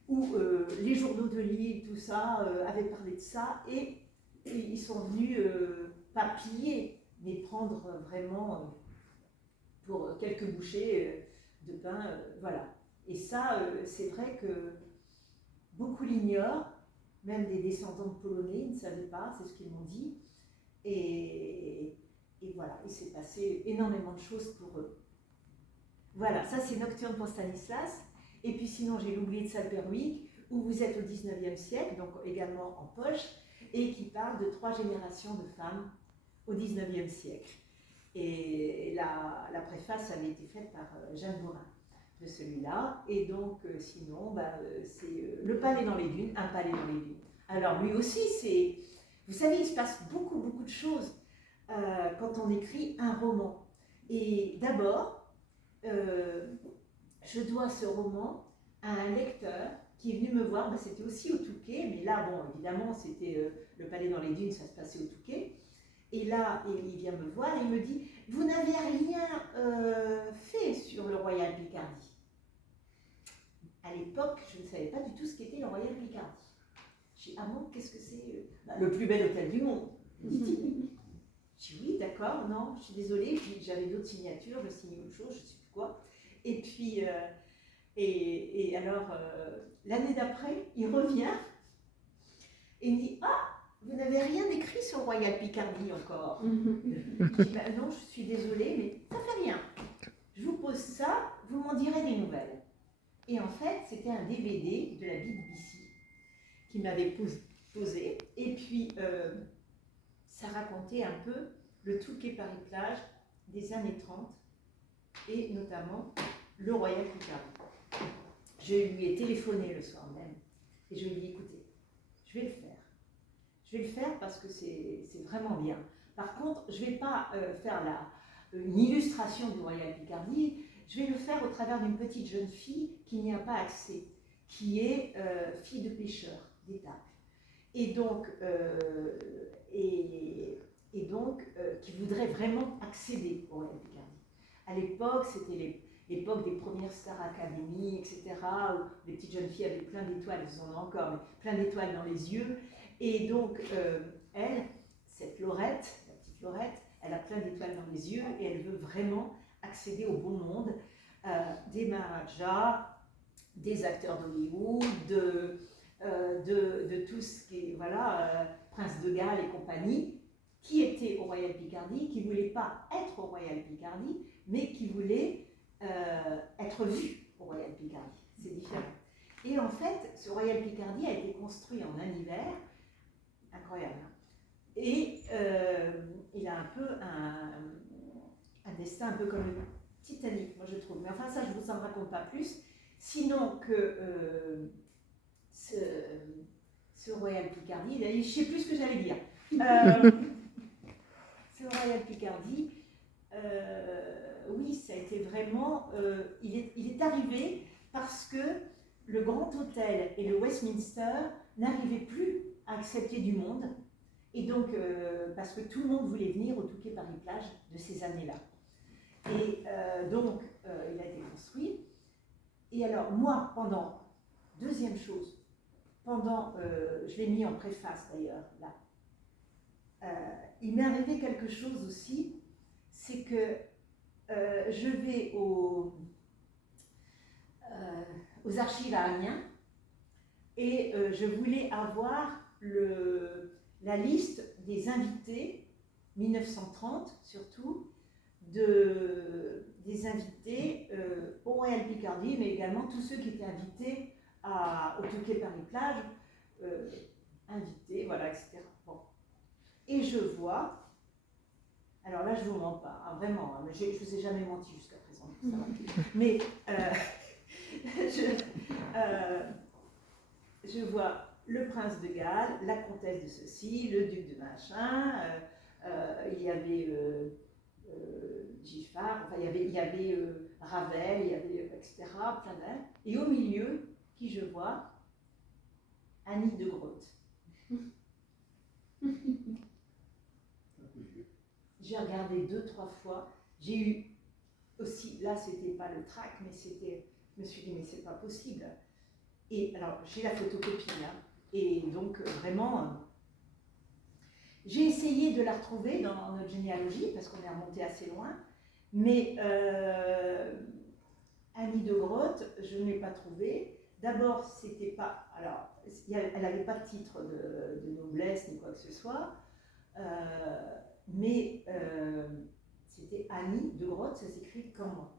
où les journaux de Lille, tout ça, avaient parlé de ça, et ils sont venus, pas piller, mais prendre vraiment pour quelques bouchées de pain, voilà. Et ça, c'est vrai que beaucoup l'ignorent, même des descendants de Polonais, ils ne savaient pas, c'est ce qu'ils m'ont dit. Et voilà, il s'est passé énormément de choses pour eux. Voilà, ça c'est Nocturne pour Stanislas. Et puis sinon, j'ai l'Oublié de Saint-Perwick, où vous êtes au 19e siècle, donc également en poche, et qui parle de 3 générations de femmes au 19e siècle. Et la préface avait été faite par Jeanne Bourrin de celui-là. Et donc, sinon, c'est Le Palais dans les Dunes, Un palais dans les dunes. Alors, lui aussi, c'est... Vous savez, il se passe beaucoup de choses quand on écrit un roman. Et d'abord, je dois ce roman à un lecteur qui est venu me voir. C'était aussi au Touquet, mais là, bon, évidemment, c'était Le Palais dans les Dunes, ça se passait au Touquet. Et là, il vient me voir et il me dit « Vous n'avez rien fait sur le Royal Picardie ». À l'époque, je ne savais pas du tout ce qu'était le Royal Picardie. J'ai dit « Ah bon, qu'est-ce que c'est ?» Le plus bel hôtel du monde, dit-il. Je dis oui, d'accord, non, je suis désolée, j'avais d'autres signatures, je signais autre chose, je ne sais plus quoi. Et puis, et alors, l'année d'après, il revient et il me dit, ah, vous n'avez rien écrit sur Royal Picardie encore. Je dis, bah, non, je suis désolée, mais ça fait rien. Je vous pose ça, vous m'en direz des nouvelles. Et en fait, c'était un DVD de la BBC qui m'avait posé. Et puis, ça racontait un peu le Touquet Paris-Plage des années 30 et notamment le Royal Picardie. Je lui ai téléphoné le soir même et je lui ai dit, écoutez, je vais le faire. Je vais le faire parce que c'est vraiment bien. Par contre, je ne vais pas faire une illustration du Royal Picardie, je vais le faire au travers d'une petite jeune fille qui n'y a pas accès, qui est fille de pêcheur d'étape. Et donc, qui voudrait vraiment accéder au Royal Picardie. À l'époque, c'était l'époque des premières Star Academy, etc., où les petites jeunes filles avaient plein d'étoiles, elles en ont encore, mais plein d'étoiles dans les yeux. Et donc, elle, cette Laurette, la petite Laurette, elle a plein d'étoiles dans les yeux et elle veut vraiment accéder au beau monde des Maharajas, des acteurs d'Hollywood, de tout ce qui est, voilà, Prince de Galles et compagnie, qui étaient au Royal Picardie, qui ne voulaient pas être au Royal Picardie, mais qui voulaient être vus au Royal Picardie. C'est différent. Et en fait, ce Royal Picardie a été construit en un hiver, incroyable. Et il a un peu un destin un peu comme le Titanic, moi je trouve. Mais enfin, ça, je ne vous en raconte pas plus. Sinon que ce Royal Picardie, je ne sais plus ce que j'allais dire. Ce Royal Picardie, oui, ça a été vraiment... il est arrivé parce que le Grand Hôtel et le Westminster n'arrivaient plus à accepter du monde. Et donc, parce que tout le monde voulait venir au Touquet Paris-Plage de ces années-là. Et donc, il a été construit. Et alors, moi, deuxième chose, je l'ai mis en préface d'ailleurs, là, il m'est arrivé quelque chose aussi, c'est que je vais aux archives à Amiens et je voulais avoir la liste des invités, 1930 surtout, des invités au Royal Picardie, mais également tous ceux qui étaient invités au Touquet Paris-Plage, invités, voilà, etc. Bon. Et je vois, alors là je ne vous mens pas, hein, vraiment, hein, je ne vous ai jamais menti jusqu'à présent, ça va. Mais je vois le prince de Galles, la comtesse de ceci, le duc de machin, il y avait Giffard, enfin il y avait Ravel, il y avait etc. plein d'elle. Et au milieu, qui je vois, Annie de Groot. J'ai regardé 2-3 fois. J'ai eu aussi, là c'était pas le trac, mais c'était, je me suis dit mais c'est pas possible. Et alors j'ai la photocopie là, et donc vraiment, j'ai essayé de la retrouver dans notre généalogie parce qu'on est remonté assez loin, mais Annie de Groot, je ne l'ai pas trouvée. D'abord, c'était pas, alors, elle n'avait pas de titre de noblesse ni quoi que ce soit, mais c'était Annie de Groot, ça s'écrit comment?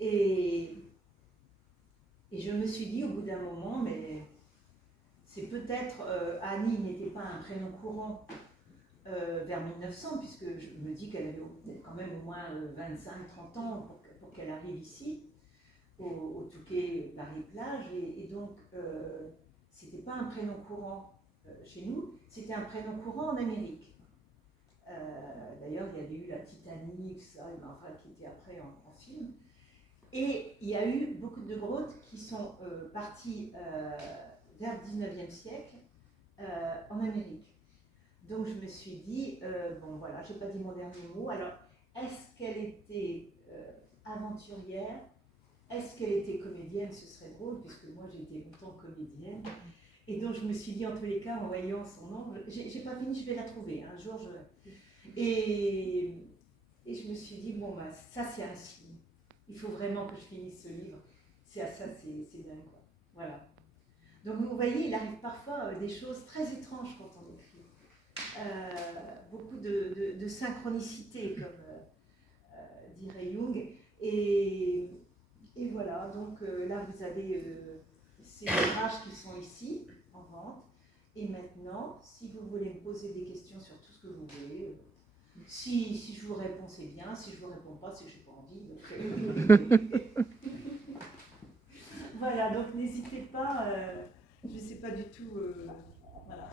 Et je me suis dit au bout d'un moment, mais c'est peut-être Annie n'était pas un prénom courant vers 1900, puisque je me dis qu'elle avait peut-être quand même au moins 25-30 ans pour qu'elle arrive ici, au Touquet Paris-Plage, et donc c'était pas un prénom courant chez nous, c'était un prénom courant en Amérique. D'ailleurs, il y avait eu la Titanic, ça, enfin, qui était après en film. Et il y a eu beaucoup de Groot qui sont partis vers le 19e siècle en Amérique. Donc je me suis dit, bon voilà, j'ai pas dit mon dernier mot, alors est-ce qu'elle était aventurière? Est-ce qu'elle était comédienne? Ce serait drôle, puisque moi j'ai été longtemps comédienne. Et donc je me suis dit, en tous les cas, en voyant son nom, j'ai pas fini, je vais la trouver un jour. Et je me suis dit, bon, bah, ça c'est un signe. Il faut vraiment que je finisse ce livre. C'est dingue, quoi. Voilà. Donc vous voyez, il arrive parfois des choses très étranges quand on écrit. Beaucoup de synchronicité, comme dirait Jung. Et voilà, donc là vous avez ces ouvrages qui sont ici, en vente. Et maintenant, si vous voulez me poser des questions sur tout ce que vous voulez, si je vous réponds, c'est bien. Si je vous réponds pas, c'est que je n'ai pas envie. Donc, voilà, donc n'hésitez pas. Je ne sais pas du tout. Voilà.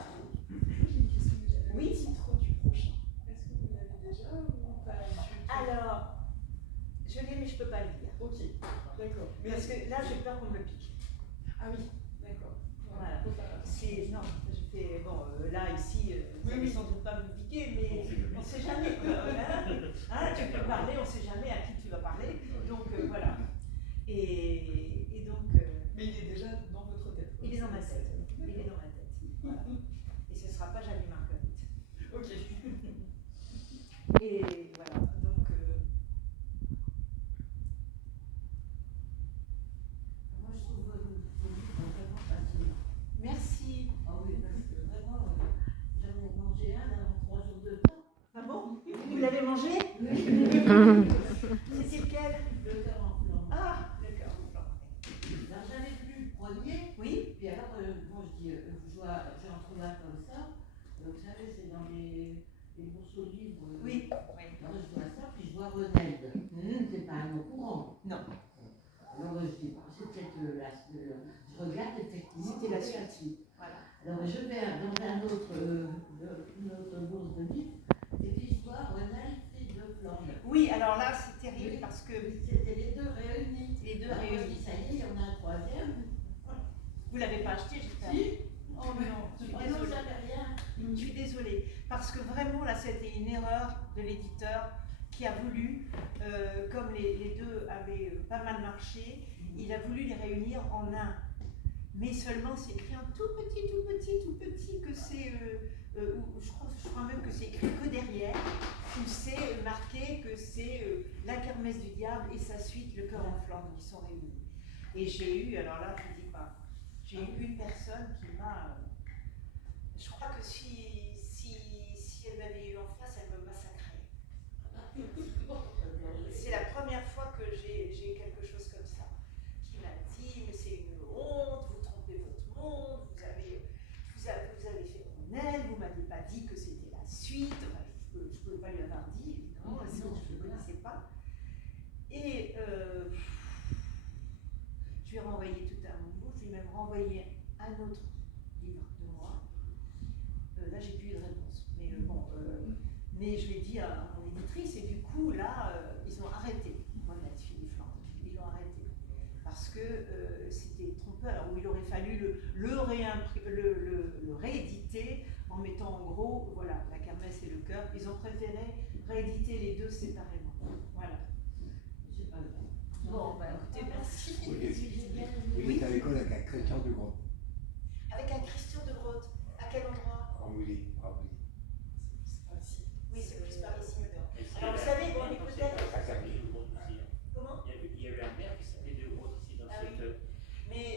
J'ai une question. Oui. Le titre du prochain, est-ce que vous l'avez déjà ou pas du tout? Alors, je l'ai, mais je ne peux pas le dire. Ok, d'accord. Parce que là, j'ai peur qu'on me le pique. Ah oui, d'accord. Voilà. Faut faire attention. Non, je fais. Bon, là, ici, vous Oui, allez oui. sans doute pas me piquer, mais on ne sait jamais. Hein, tu peux parler, on ne sait jamais à qui tu vas parler. Donc, voilà. Et donc. Mais il est déjà dans votre tête. Il est dans ma tête. Il est dans ma tête. Voilà. Et ce ne sera pas Jamie Marguerite. Ok. Et voilà. Donc. Moi, je trouve vos livres vraiment passionnants. Merci. Ah oui, parce que vraiment, j'en ai mangé un avant 3 jours de temps. Ah bon? Vous l'avez mangé? C'est lequel? Le cœur en flammes. Ah, d'accord. Alors, j'avais vu le premier, Oui. puis alors, moi, je dis, j'en trouve un comme ça. Vous savez, c'est dans les morceaux de livres. Oui. Alors, je vois ça, puis je vois Ronald. C'est pas un mot courant. Non. Alors, je dis, c'est peut-être je regarde effectivement. C'était la c'est suite. Voilà. Alors, je vais dans une autre bourse de livres, et puis je vois Ronald fait de Flandre. Oui, alors là, c'est terrible parce que C'était les deux réunis. les deux Alors, je réunis. dis, ça y est, il y en a un troisième. Vous l'avez pas acheté, j'espère. Si. Oh non, je suis Oh non, désolée. j'avais rien. Je suis désolée. Parce que vraiment, là, c'était une erreur de l'éditeur qui a voulu, comme les deux avaient pas mal marché, il a voulu les réunir en un. Mais seulement, c'est écrit en tout petit, que c'est. Je crois même que c'est écrit que derrière, où c'est marqué que c'est la kermesse du diable et sa suite, le cœur en flammes, qui sont réunis. Et j'ai eu, alors là, je ne dis pas, j'ai eu une personne qui m'a. Je crois que si elle m'avait eu en face, elle me massacrait. C'est la première fois que j'ai quelque chose comme ça. Qui m'a dit, mais c'est une honte, vous trompez votre monde, vous avez fait Ronald, vous m'avez pas dit que c'était la suite. Enfin, je ne pouvais pas lui avoir dit, évidemment, sinon je ne le connaissais pas. Et je lui ai renvoyé tout un bout, je lui ai même renvoyé un autre livre de moi. Là, j'ai plus eu de réponse. Mais bon, mais je l'ai dit à mon éditrice, et du coup, là, ils ont arrêté Ronald Philippe Flandre. Ils l'ont arrêté. Parce que c'était trompeur, alors où il aurait fallu le rééditer en mettant en gros, voilà, la kermesse et le cœur. Ils ont préféré rééditer les deux séparément. Voilà. C'est pas grave. Bon, bah écoutez, merci. Il était à l'école avec un chrétien de Grand. Avec un Christian de Grotte. À quel endroit? En musique. C'est pas si. Oui, c'est plus par ici. Et c'est Alors, vous la- savez, bon, les peut-être. À Sergi. De Grotte aussi, hein. Comment? Il y a eu un maire qui s'appelait De Grotte ici dans Ah cette. oui. Mais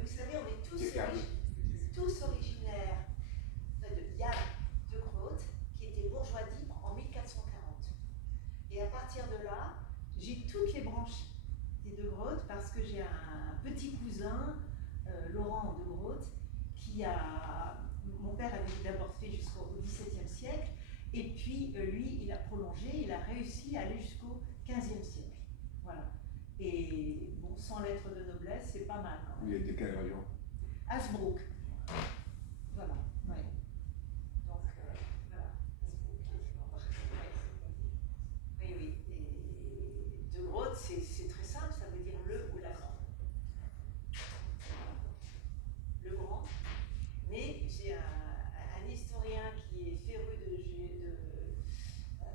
vous savez, on est C'est Sergi. tous originaires de Yann de Grotte, qui était bourgeois d'Ypres en 1440. Et à partir de là, j'ai toutes les branches des De Grotte parce que j'ai un petit cousin, Laurent de Grotte, qui a. Mon père avait d'abord fait jusqu'au XVIIe siècle, et puis lui, il a prolongé, il a réussi à aller jusqu'au XVe siècle. Voilà. Et bon, sans lettres de noblesse, c'est pas mal. Quand même. Vous êtes de quelle région? Hasbrook. Voilà. Ouais. Donc, voilà. Hasbrook. Oui, oui. Et De Grotte, c'est très simple, ça veut dire le ou la grande. Le grand. Mais j'ai un historien qui est féru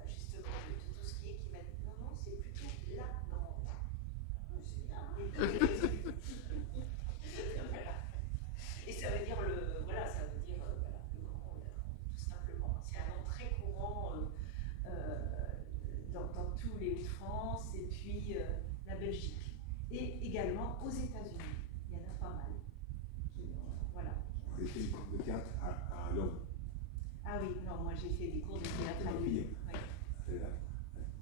justement de tout ce qui est, qui m'a dit non, c'est plutôt la grande. C'est bien. Voilà. Et ça veut dire ça veut dire également aux États-Unis. Il y en a pas mal. Voilà. J'ai fait une cours de théâtre à Londres. Ah oui, non, moi j'ai fait des cours de théâtre à Ma Lyon. fille, Oui. elle est là,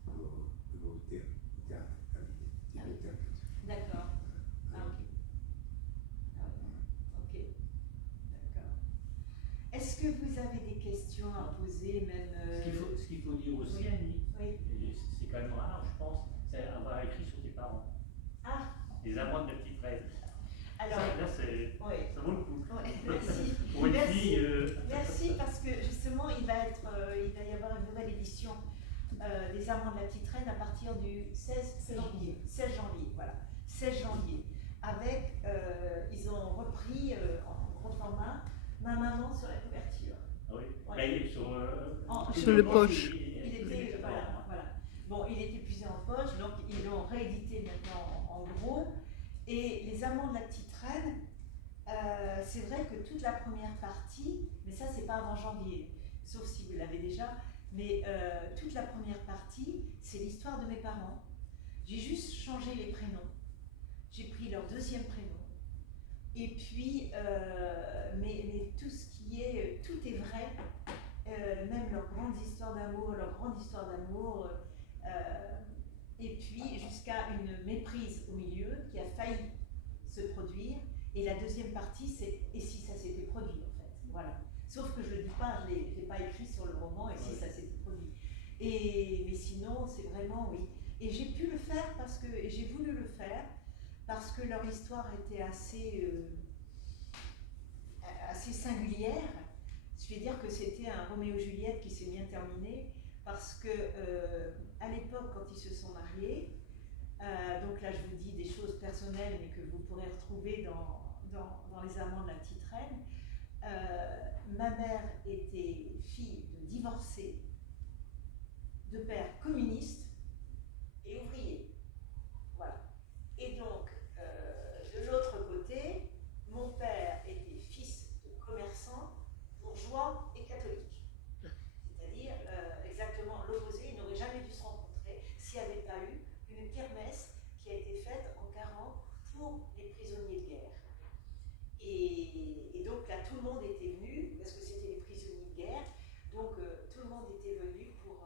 au théâtre, au théâtre. D'accord. Ah ok. Ah ouais. Ok. D'accord. Est-ce que vous avez des questions à poser, même Ce qu'il faut dire aussi, oui. Annie, Oui. et c'est quand même rare, je pense, c'est avoir écrit sur tes parents. Ah, Les amandes de petites fraises. alors. Là, Oui. ça vaut le coup. Ouais, merci. Pour une Merci. fille. Merci parce que justement il va y avoir une nouvelle édition des Amants de la Petite Reine à partir du 16 janvier. 16 janvier, voilà. 16 janvier. Avec, ils ont repris en gros format Ma maman sur la couverture. Ah oui. Ouais. Là, il est Sur le poche. Il était, voilà. Bon, il était puisé en poche, donc ils l'ont réédité maintenant en gros. Et les Amants de la Petite Reine, c'est vrai que toute la première partie, mais ça c'est pas avant janvier, sauf si vous l'avez déjà, mais toute la première partie, c'est l'histoire de mes parents. J'ai juste changé les prénoms. J'ai pris leur deuxième prénom. Et puis, mais tout ce qui est, tout est vrai, même leurs grandes histoires d'amour, et puis jusqu'à une méprise au milieu qui a failli se produire. Et la deuxième partie, c'est et si ça s'était produit en fait. Voilà. Sauf que je ne le dis pas, je ne l'ai pas écrit sur le roman et si ça s'était produit. Mais sinon, c'est vraiment oui. Et j'ai pu le faire parce que, et j'ai voulu le faire parce que leur histoire était assez singulière. Je vais dire que c'était un Roméo et Juliette qui s'est bien terminé parce que à l'époque, quand ils se sont mariés, donc là je vous dis des choses personnelles mais que vous pourrez retrouver dans les Amants de la Petite Reine. Ma mère était fille de divorcés, de père communiste et ouvrier. Voilà. Et donc, de l'autre côté, mon père était fils de commerçant, bourgeois et catholique. C'est-à-dire exactement l'opposé, ils n'auraient jamais dû se rencontrer s'il n'y avait pas eu une kermesse qui a été faite en 40 pour les prisonniers de guerre. Et donc là, tout le monde était venu, parce que c'était les prisonniers de guerre, donc tout le monde était venu pour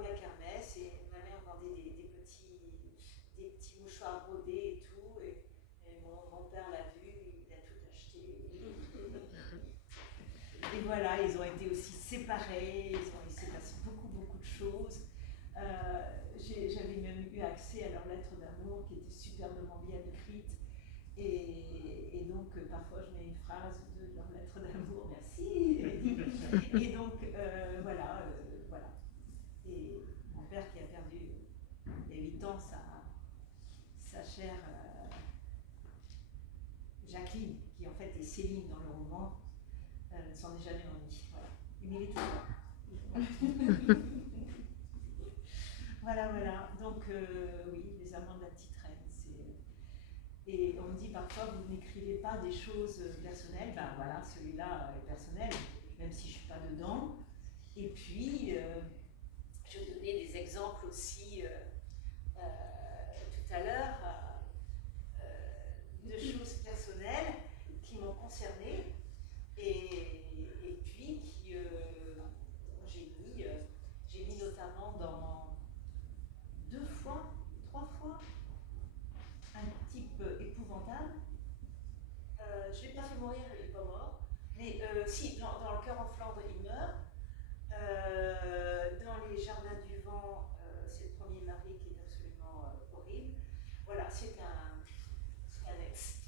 la kermesse, et ma mère vendait des petits mouchoirs brodés et tout, et mon père l'a vu, il a tout acheté. Et voilà, ils ont été aussi séparés, il s'est passé beaucoup de choses. J'avais même eu accès à leurs lettres d'amour qui étaient superbement bien écrites. Et donc, parfois, je mets une phrase de leur lettre d'amour, merci. Et donc, voilà. Et mon père qui a perdu, il y a 8 ans, sa chère Jacqueline, qui en fait est Céline dans le roman, ne s'en est jamais remis. Voilà. Mais il est toujours là. Voilà. Donc, oui, les Amants de la Petite Reine, et on me dit parfois, vous n'écrivez pas des choses personnelles. Ben voilà, celui-là est personnel, même si je ne suis pas dedans. Et puis, je donnais des exemples aussi tout à l'heure de choses personnelles qui m'ont concernée et puis qui j'ai mis notamment dans 2 fois, 3 fois un type épouvantable. Je ne l'ai pas fait mourir, il n'est pas mort. Mais si, dans Le Cœur en Flandre, il meurt. Dans Les Jardins du Vent, c'est le premier mari qui est absolument horrible. Voilà, c'est un ex.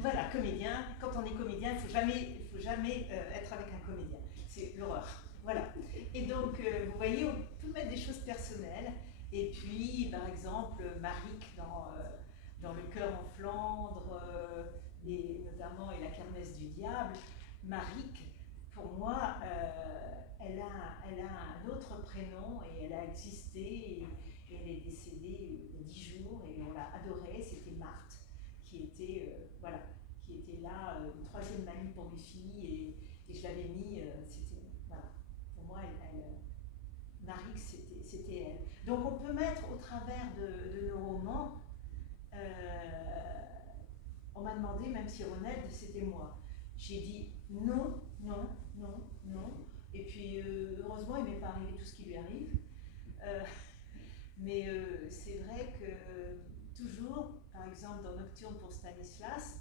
Voilà, comédien. Quand on est comédien, il ne faut jamais être avec un comédien. C'est l'horreur. Voilà. Et donc, vous voyez, on peut mettre des choses personnelles. Et puis, par exemple, Maric dans Le Cœur en Flandre, et notamment et la kermesse du diable. Maric, pour moi, elle a un autre prénom et elle a existé et elle est décédée il y a 10 jours et on l'a adorée. C'était Marthe qui était là, une 3e mamie pour mes filles et je l'avais mis, c'était, voilà, pour moi, Maric, c'était elle. Donc on peut mettre au travers de nos romans, on m'a demandé même si Ronald c'était moi. J'ai dit non, non, non, non. Et puis heureusement il m'est pas arrivé tout ce qui lui arrive. Mais c'est vrai que toujours, par exemple dans Nocturne pour Stanislas,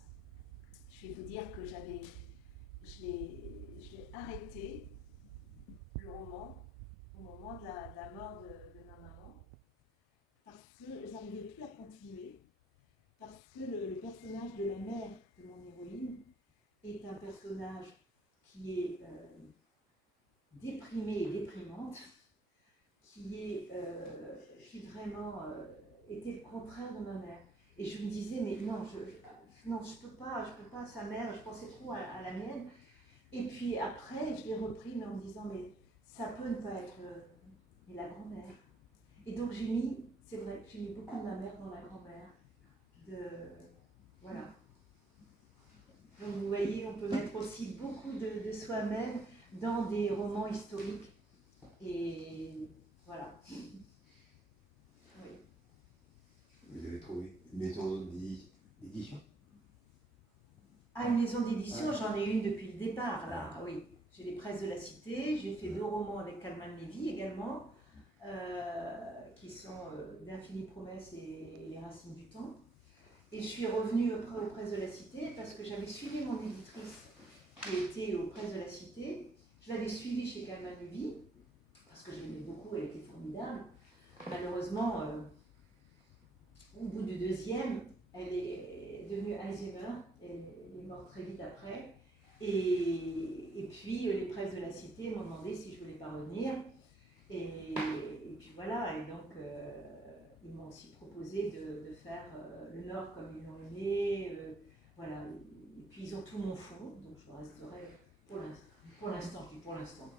je vais vous dire que je l'ai arrêté, le roman, au moment de la mort de ma maman, parce que j'arrivais plus à continuer, parce que le personnage de la mère de mon héroïne est un personnage qui est déprimée et déprimante, qui vraiment était le contraire de ma mère. Et je me disais, mais non, je peux pas, sa mère, je pensais trop à la mienne. Et puis après, je l'ai repris, mais en me disant, mais ça peut ne pas être la grand-mère. Et donc c'est vrai, j'ai mis beaucoup de ma mère dans la grand-mère. Voilà. Donc vous voyez, on peut mettre aussi beaucoup de soi-même dans des romans historiques. Et voilà. Oui. Vous avez trouvé une maison d'édition? Ah, une maison d'édition, j'en ai une depuis le départ, là, oui. J'ai les Presses de la Cité, j'ai fait 2 romans avec Kalman Levy également, qui sont D'Infinies promesses et Les Racines du temps. Et je suis revenue aux Presses de la Cité parce que j'avais suivi mon éditrice qui était aux Presses de la Cité. Je l'avais suivie chez Kalman Levy parce que je l'aimais beaucoup, elle était formidable. Malheureusement, au bout du 2e, elle est devenue Alzheimer, elle est morte très vite après. Et puis les Presses de la Cité m'ont demandé si je voulais pas revenir. Et puis voilà, et donc ils m'ont aussi proposé de faire Le Nord comme ils l'ont aimé. Voilà. Et puis ils ont tout mon fond, donc je resterai pour l'instant, puis pour l'instant.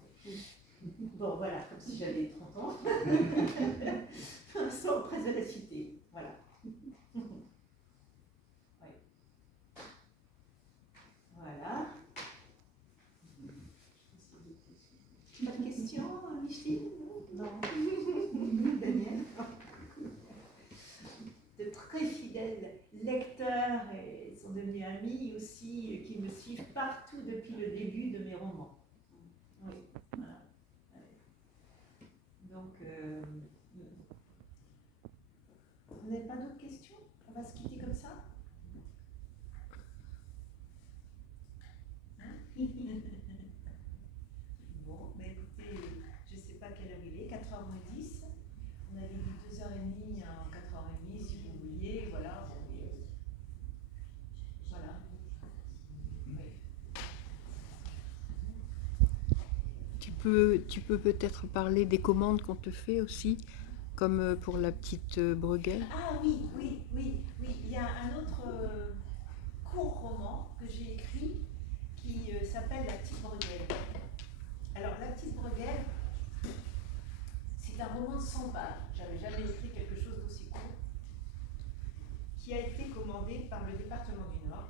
Bon, voilà, comme si j'avais 30 ans. Sans Presse de la Cité, voilà. Oui. Voilà. Pas de questions, Micheline? Non. Daniel? De très fidèles lecteurs et sont devenus amis aussi, qui me suivent partout depuis le début de mes romans. Oui, voilà. Donc, vous n'avez pas d'autres questions? On va se quitter comme ça? Hein? Bon, bah écoutez, je ne sais pas quelle heure il est, 4h10. On avait dit 2h30 en 4h30 si vous vouliez, voilà. Bon, mais, voilà. Oui. Tu peux peut-être parler des commandes qu'on te fait aussi, comme pour la petite Bruegel. Ah oui. Il y a un autre court roman que j'ai écrit qui s'appelle La petite Bruegel. Alors, La petite Bruegel, c'est un roman de 100 pages. J'avais jamais écrit quelque chose d'aussi court, qui a été commandé par le département du Nord.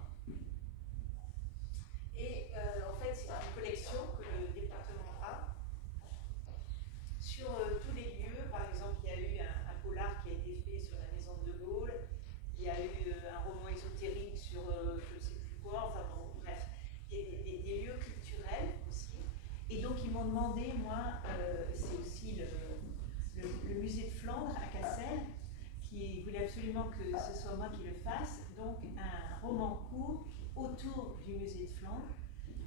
Et en fait, c'est une collection que le département a sur tous les lieux. Par exemple, il y a eu un polar qui a été fait sur la maison de Gaulle. Il y a eu un roman ésotérique sur je ne sais plus quoi. Enfin bon, bref, il y a des lieux culturels aussi. Et donc, ils m'ont demandé, moi, c'est aussi le musée de Flandre à Cassel, qui voulait absolument que ce soit moi qui le fasse. Donc, un roman court autour du musée de Flandre.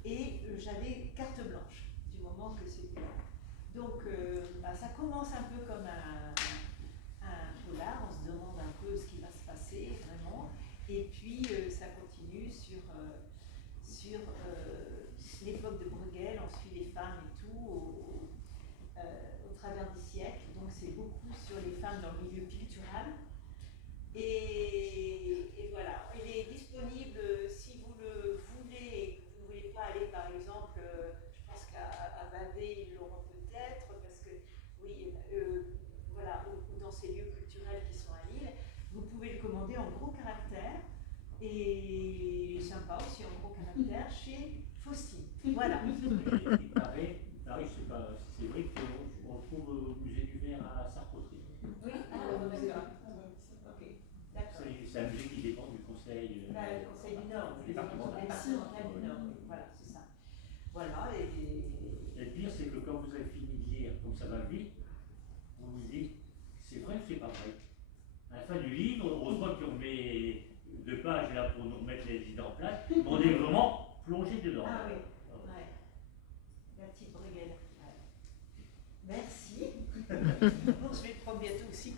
Et j'avais carte blanche du moment que c'était là. Donc, ça commence un peu comme un polar, on se demande un peu ce qui va se passer vraiment, et puis ça continue sur l'époque de Bruegel, on suit les femmes et tout au travers des siècles, donc c'est beaucoup sur les femmes dans le milieu pictural. Et voilà, il est disponible si vous le voulez et que vous ne voulez pas aller par exemple, je pense qu'à Bavé ils l'auront peut-être, parce que oui, voilà, ou dans ces lieux culturels qui sont à Lille, vous pouvez le commander en gros caractères et sympa aussi en gros caractères chez Faustine. Voilà. Il paraît, je ne sais pas si c'est vrai qu'on le trouve au musée du Verre à Sarkozy. vous avez- d'accord. Ah bah oui, ça va. Ok, d'accord. C'est un musée qui dépend du conseil. Le Conseil du Nord, départemental. départemental du Nord, oui, voilà, c'est ça. Voilà, Et le pire, c'est que quand vous avez fini de lire, comme ça va vite, vous vous dites, c'est vrai ou c'est pas vrai? À la fin du livre, heureusement qu'on met 2 pages là pour nous remettre les idées en place, mais on est vraiment plongé dedans. Ah oui, ouais. La petite Bruegel. Ouais. Merci. Bon, je vais te prendre bientôt aussi.